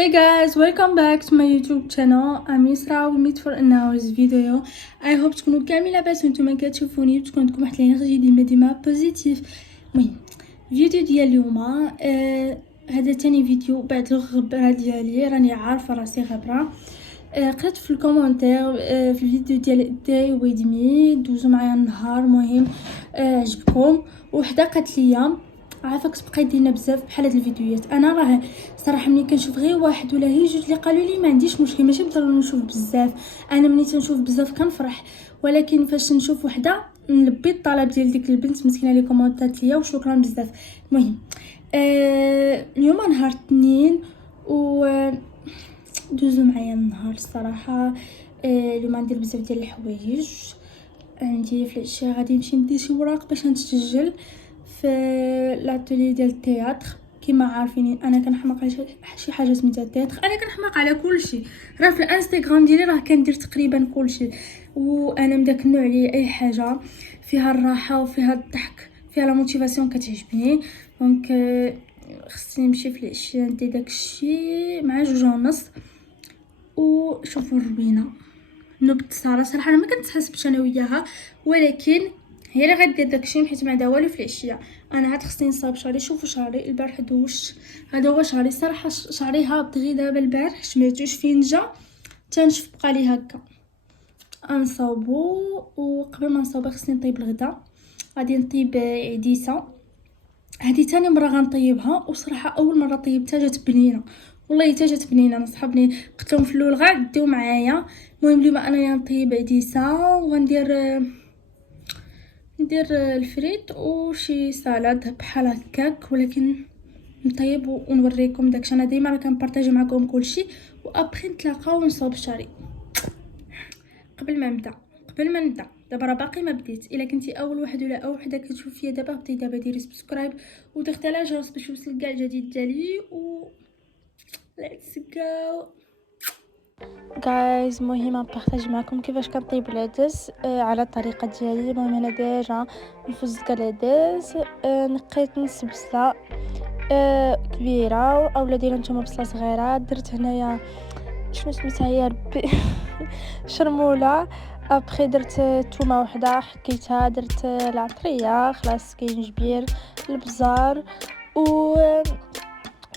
Hey guys, welcome back to my YouTube channel. I'm Yusra. We meet for an hour's video. I hope تكونوا كاملين لاباس وانتم كتشوفوني وتكون عندكم واحد الانرجي ديما بوزيتيف. المهم الفيديو ديال اليوم هذا تاني فيديو بعد الغبره ديالي، راني عارفه راسي غبره. قرات في الكومونتير في الفيديو ديال داي ويدمي دوزو معايا النهار، مهم عجبكم. وحده قالت لي عافاك تبقاي ديرنا بزاف بحال هاد الفيديوهات. انا راه صراحه ملي كنشوف غير واحد ولا هي جوج اللي قالوا لي ما عنديش مشكل، ماشي بالضروره نشوف بزاف. انا ملي تنشوف بزاف كنفرح، ولكن فاش نشوف وحده نلبي الطلب ديال ديك البنت مسكينه اللي كومونتات ليا، وشكرا بزاف. المهم اليوم نهار اثنين و دوزو معايا النهار الصراحه. اليوم ندير بزاف ديال الحوايج. عندي في العشيه غادي نمشي ندير شي وراق باش نسجل في لاتولي ديال التياتر. كما عارفين انا كنحماق على شي حاجه سميتها التياتر، انا كنحماق على كلشي. راه في الانستغرام ديالي راه كندير تقريبا كلشي، وانا من داك النوع اللي اي حاجه فيها الراحه وفيها الضحك فيها لا موتيفاسيون كتعجبني. دونك خصني نمشي في العشيه ندير داكشي مع 2:30. وشوفوا الروينه نبت ساره. صراحه انا ما كنتحسبش انا وياها، ولكن هي اللي غدير داكشي حيت ما عندها والو في العشيه. انا عاد خصني نصاوب شعري. شوفوا شعري البارح دوشت، هذا هو شعري. صراحه شعري هابط غير دابا البارح، شميتوش فين جا تنشف بقى لي هكا. نصاوبو، وقبل ما نصاوب خصني نطيب الغدا. غادي نطيب عديسه، هذه تاني مره غنطيبها، وصراحه اول مره طيبتها جات بنينه، والله حتى جات بنينه. انا صحابني قلت لهم في الاول غا ديو معايا. المهم اليوم انا نطيب عديسه وغندير الفريت وشي سالاد بحال هكاك، ولكن نطيب ونوريكم داكشي. انا ديما راه كنبارطاجي معكم كلشي، وابخي نتلاقاو ونصاوب شعري. قبل ما نبدا دابا راه باقي ما بديت. الا كنتي اول واحد ولا اول وحده كتشوف فيا دابا، بقيتي دابا ديري سبسكرايب وضغطي على الجرس باش يوصل كاع الجديد ديالي. و let's go guys. مهم نبارطاج معكم كيفاش كنطيب العدس على الطريقه ديالي. المهم انا ديجا نفزق العدس، نقيت نص بصله كبيره، اولا ديروا نتوما بصله صغيره. درت هنايا شنو سميتها هي ربي شرموله. ابخي درت تومه وحده حكيتها، درت العطريه، خلاص كينجبير، البزار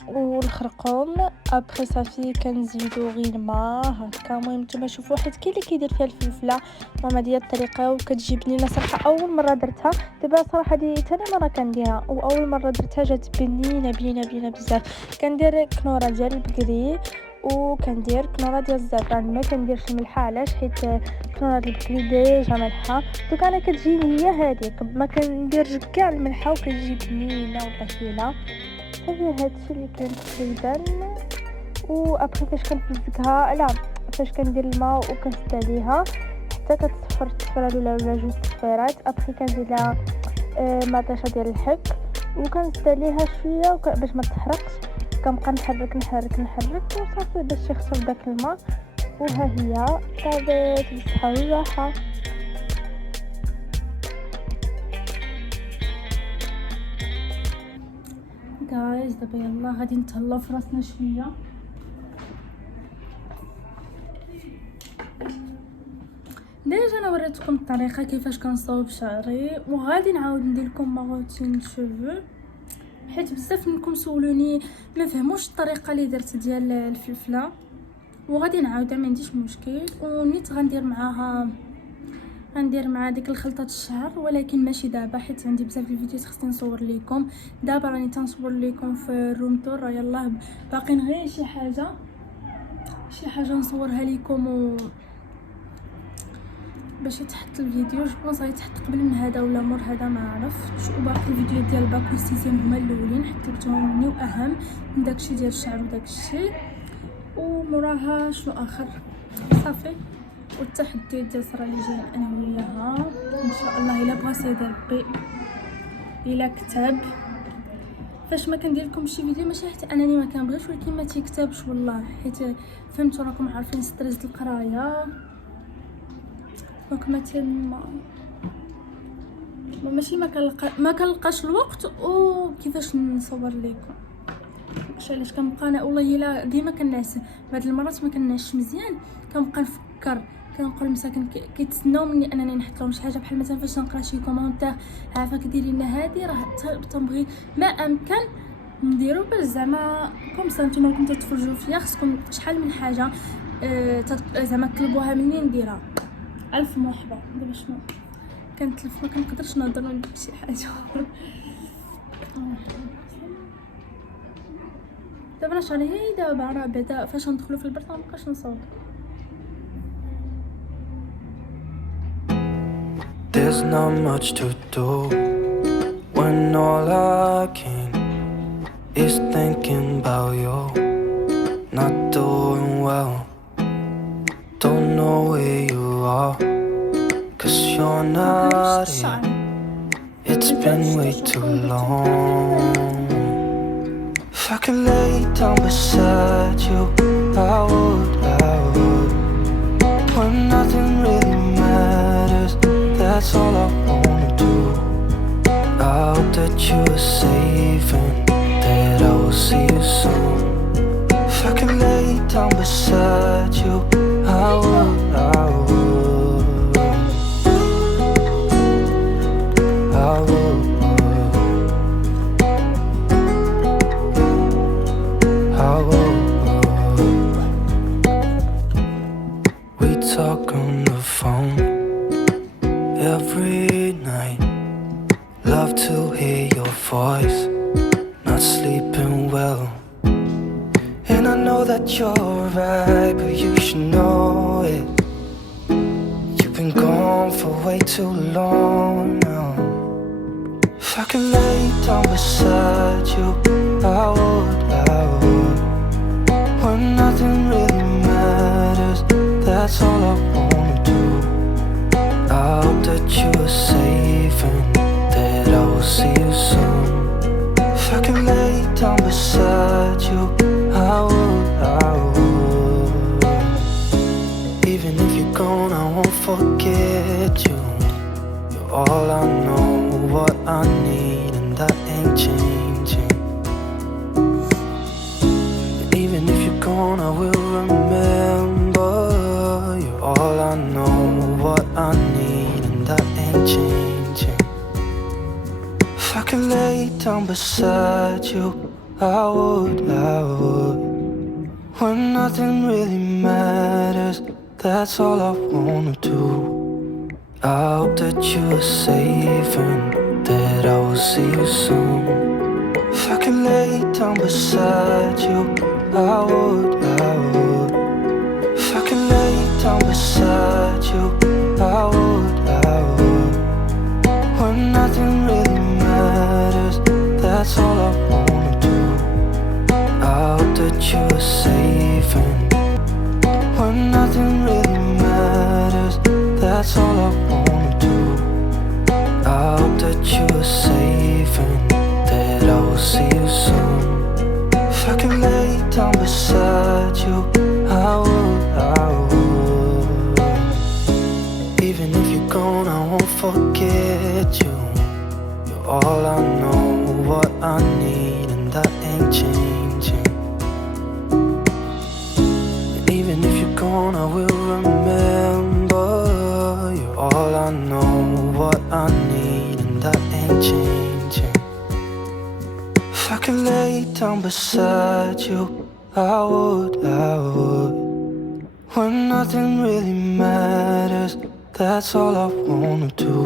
والخرقوم. ابخي صافي كنزيدو غير الماء هكا. المهم نتوما شوفوا، حيت كاين اللي كيدير فيها الفلفله. المهم هذه الطريقه وكتجي بنينه صراحه. اول مره درتها دابا صراحه هذه ثاني مره كنديرها، واول مره درتها جات بنينه بزاف. كندير كنوره ديال البقري وكندير كنوره ديال الزعفران. ما كنديرش الملحه، علاش؟ حيت كنوره البقري ديجا ملحه، دوك انا كتجيني هي هذيك، ما كنديرش كاع الملحه وكتجي بنينه وطحينه. صافي هادشي اللي كان تقريبا. وابخي فاش كنفزكها، لا فاش كندير الماء وكنسد عليها حتى كتصفر التصفيره الاولى ولا جوج تصفيرات. ابخي كنزيد لها مطيشه ديال الحك وكنسد عليها شويه باش ما تحرقش. كنبقى نحرك وصافي باش يخسر داك الماء. وها هي طابت بالصحه والراحه. جايز دابا يلا غادي نتهلاو في راسنا شويه. ديجا انا وريتكم الطريقه كيفاش كنصاوب شعري، وغادي نعاود ندير لكم ما روتين شوفو، حيت بزاف منكم سولوني ما فهموش الطريقه اللي درت ديال الفلفله، وغادي نعاودها ما عنديش مشكل. ونيت غندير مع ديك الخلطه الشعر، ولكن ماشي دابا حيت عندي بزاف الفيديوهات خصني نصور لكم. دابا راني تنصور لكم في الروم تور. يلاه باقين غير شي حاجه نصورها لكم باش يتحط الفيديو. جو بونس غيتحط قبل من هذا ولا مور هذا ما عرفتش. وباقي الفيديو ديال باكو سيزيام هما الاولين حيت جبتهم مني واهم من داكشي ديال الشعر وداكشي. وموراها شنو اخر صافي. والتحدي ديال صرا اللي جاي انا وياها ان شاء الله الا بغا سيدي ربي الا كتب. فاش ما كندير لكم شي فيديو ماشي حيت انني ما كنبغيش، ولكن ما تيكتبش والله، حيت فهمتوا راكم عارفين ستريس القرايه. دونك ماشي ما كنلقاش الوقت وكيفاش نصور لكم. نعرفش علاش كنبقى انا والله الا ديما كنعس، بعض المرات ما كنعسش مزيان كنبقى نفكر، كنقول مساكن كيتسناو مني انني نحط لهم شي حاجه بحال مثلا فاش نقرا شي كومونتير عافاك ديري لنا هادي راه تنبغي ما امكن نديرو باش زعما كومسا نتوما راكم تتفرجوا فيا خصكم شحال من حاجه زعما طلبوها مني نديرها. الف مرحبا. دابا شنو كنتلف ما كنقدرش نهضر ولا ندير شي حاجه. دابا شحال هي دابا راه بعدا فاش ندخلوا في البرد مابقاش نصوت. There's not much to do when all I can is thinking about you. Not doing well, don't know where you are, 'cause you're not here. It's been way too long. If I could lay down beside you, I would, when nothing really matters. That's all I wanna do. I hope that you are safe and that I will see you soon. If I could lay down beside you, I would, I would, I would, I would. We talk on the phone every night. Love to hear your voice. Not sleeping well, and I know that you're right, but you should know it. You've been gone for way too long now. If I could lay down beside you, I would, when nothing really matters. That's all I wanna do. I hope that you are safe and that I will see you soon. If I could lay down beside you, I would, even if you're gone, I won't forget you. You're all I know, what I need, and that ain't changing. And even if you're gone, I will remember. You're all I know, what I need, and that ain't changing. If I could lay down beside you, I would, when nothing really matters. That's all I wanna do. I hope that you are safe and that I will see you soon. If I could lay down beside you, I would, if I could lay down beside you, I would, when nothing really matters. That's all I wanna do. I hope that you are safe and when nothing really matters. That's all I wanna do. I hope that you are safe and that I will see you soon. If I could lay down beside you, I would, even if you're gone, I won't forget you. You're all I know, what I need, and that ain't changing. And even if you're gone, I will remember. You're all I know, what I need, and that ain't changing. If I could lay down beside you, I would, when nothing really matters. That's all I wanna do.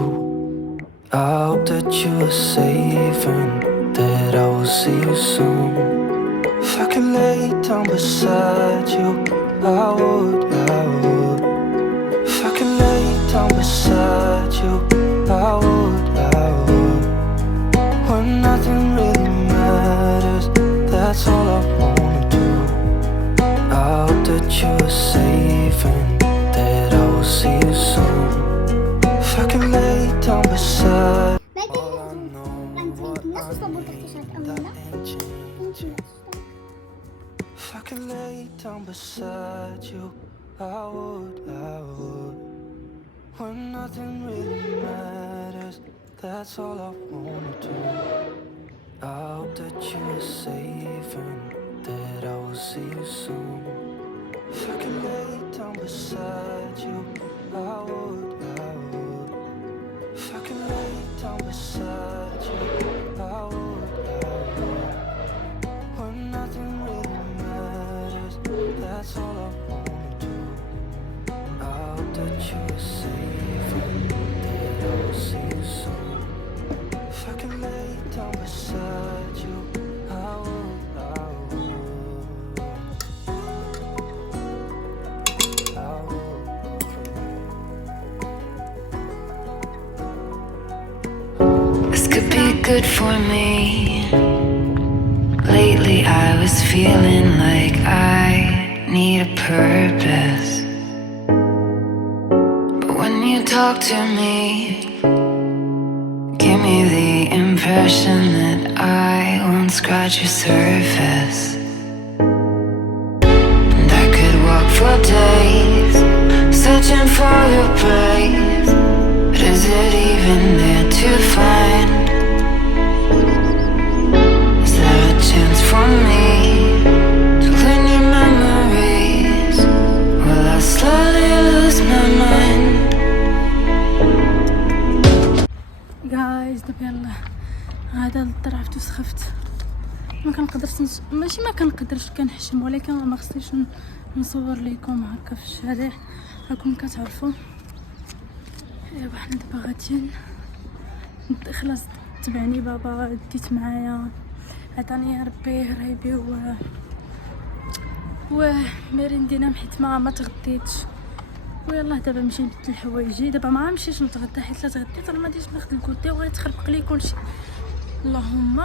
I hope that you are safe and that I will see you soon. If I could lay down beside you, I would, if I could lay down beside you, I would, when nothing really matters. That's all I wanna do. I hope that you are safe and that I will see you soon. If I could lay down beside all I know, what I need, that ain't changing. If I could lay down beside you, I would, when nothing really matters. That's all I wanna do. I hope that you are safe and that I will see you soon. If I could lay down beside you, I would. If I could lay down beside you, I would. When nothing really matters, that's all I wanna do. I hope that you are safe and that I will see you soon. If I could lay down beside you, I would. This could be good for me. Lately I was feeling like I need a purpose. But when you talk to me, give me the impression that I won't scratch your surface. And I could walk for days, searching for your praise. But is it even there to find? Is there a chance for me to clean your memories? Will I slowly lose my mind? جايز دابا يلا هذا الضرع عرفتو سخفت، ما كنقدرش ماشي ما كنقدرش كنحشم، ولكن ما خصنيش نصور ليكم هكا في الشارع. راكم كتعرفوا ايوا حنا دابا غاديين خلاص. تبعني بابا، ديت معايا، عطاني يا ربي رهيبي و ميريندينا حيت ما تغديتش. ويلا دابا نمشي نبدل حوايجي. دابا ما غنمشيش نتغدى حيت لا تغديت راه ما غاديش ناخذ الكوتي وغيتخربق لي كلشي. اللهم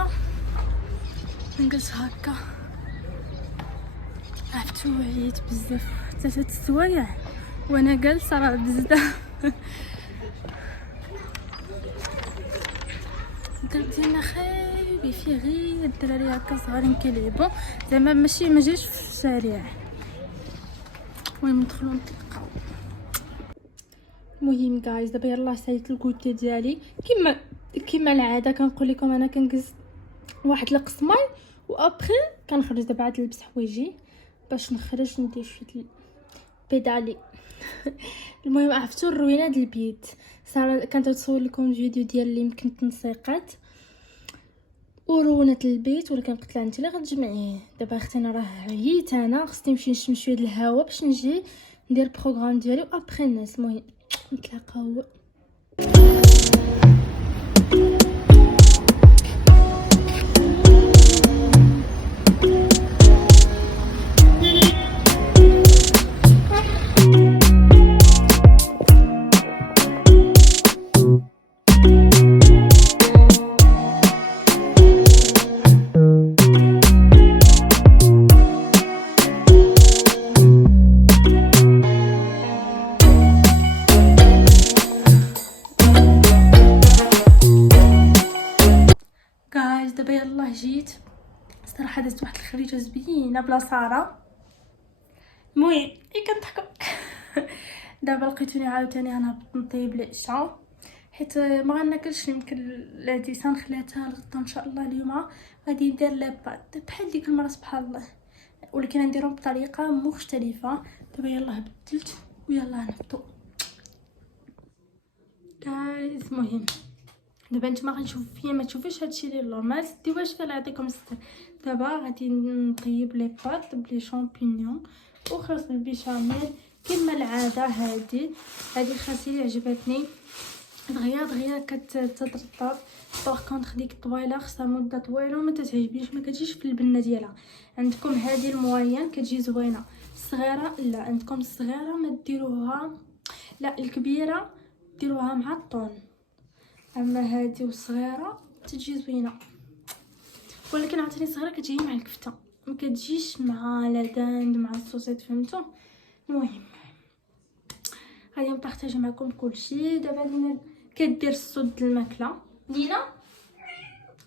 نجلس هكا. عرفتو عييت بزاف 3 السوايع وانا جالسه راه بزاف. الدرب ديالنا خايب فيه غير الدراري هكا صغارين كيلعبوا، زعما ماشي ما جايش في الشارع. المهم ندخلو نتلقاو. المهم جايز دابا يلاه ساليت الكوتي ديالي كما العاده. كنقول لكم انا كنجلس واحد القسماي وابخي كنخرج. دابا عاد نلبس حوايجي باش نخرج ندير شويه بيدالي. المهم عرفتوا الروينه ديال البيت. ساره كنت تصور لكم الفيديو ديال اللي يمكن تنسيقات ورونه البيت، ولكن قلت لها انت اللي غتجمعيه. دابا اختي انا راه عييت، انا خصني نمشي نشم شويه الهواء باش نجي ندير البروغرام ديالي وابخي الناس. المهم نتلاقاو. دابا يلاه جيت صراحه درت واحد الخريجه زبينه بلا ساره. المهم كنضحكوا. دابا لقيتوني عاوتاني انا نطيب العشاء حيت ما غناكلش. يمكن العديسه خلاتها لغدا ان شاء الله. اليوم غادي ندير لاباط بحال ديك المره سبحان الله، ولكن نديرهم بطريقه مختلفه. دابا يلاه بدلت ويلا نبدو جايز. المهم دابا نتوما غنشوف فيا ما تشوفيش هادشي اللي اللور ما تديوهاش فيه، يعطيكم الستر. دابا غادي نطيب لي باط بلي شامبينيون وخرص بالبيشاميل كما العاده. هادي خاصي اللي عجبتني دغيا كتترطب. باغ كونطخ ديك الطويله خصها مده طويله وما تتعجبنيش، ما كتجيش في البنه ديالها. عندكم هذه الموين كتجي زوينه، الصغيره لا. عندكم الصغيره ما ديروها، لا الكبيره ديروها مع الطون. اما هذه والصغيره تجي زوينه، ولكن عاوتاني الصغيره كتجي مع الكفته ما كتجيش مع لا داند مع الصوصيط، فهمتوا؟ المهم غادي نبارطاجي معكم كلشي. دابا لينا كدير الصوت ديال الماكله. لينا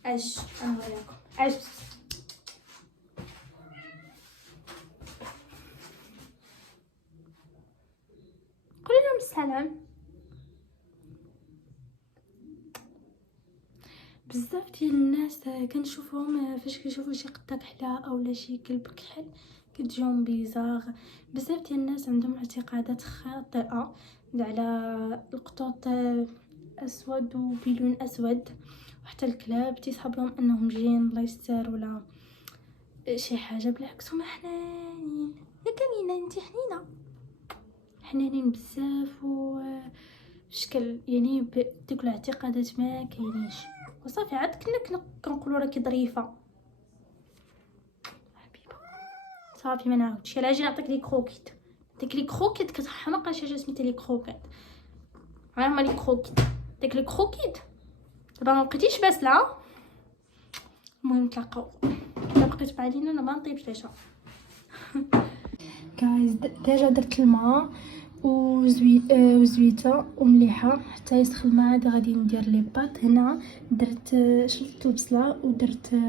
اش انا وياكم اش قولي لهم السلام. بزاف ديال الناس كنشوفهم فاش كيشوفوا شي قطه كحله اولا شي كلب كحل كتجيهم بيزار. بزاف ديال الناس عندهم اعتقادات خاطئه على القطط اسود وبلون اسود، وحتى الكلاب تيصحاب لهم انهم جايين الله يستر ولا شي حاجه. بالعكس هما حنانين، يا كمينه انت حنينه، حنانين بزاف و شكل يعني ديك الاعتقادات ما كاينيش وصافي. عاد كنا كنقولوا راكي ظريفه حبيبه صافي ما نعاودش. يلا اجي نعطيك لي كروكيت، ديك لي كروكيت كتحمق شي سميتها لي كروكيت، ها هما لي كروكيت، ديك لي كروكيت دابا ما بقيتيش باسله. المهم نتلاقاو الا بقيت بعدين انا ما نطيبش ليش جايز. ديجا درت الماء وزويته ومليحه حتى يسخن الماء. عاد غادي ندير لي باط. هنا درت شلت البصله ودرت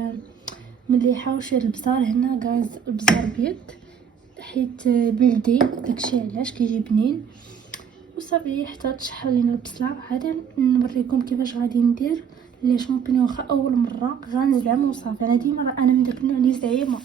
مليحه وشويه البزار. هنا جايز البزار بيض حيت بلدي داكشي علاش كيجي بنين وصافي حتى تشحر لينا البصله. عاد نوريكم كيفاش غادي ندير لي شامبينيون. واخا اول مره غنزعم وصافي، انا ديما انا من داك النوع اللي زعيمه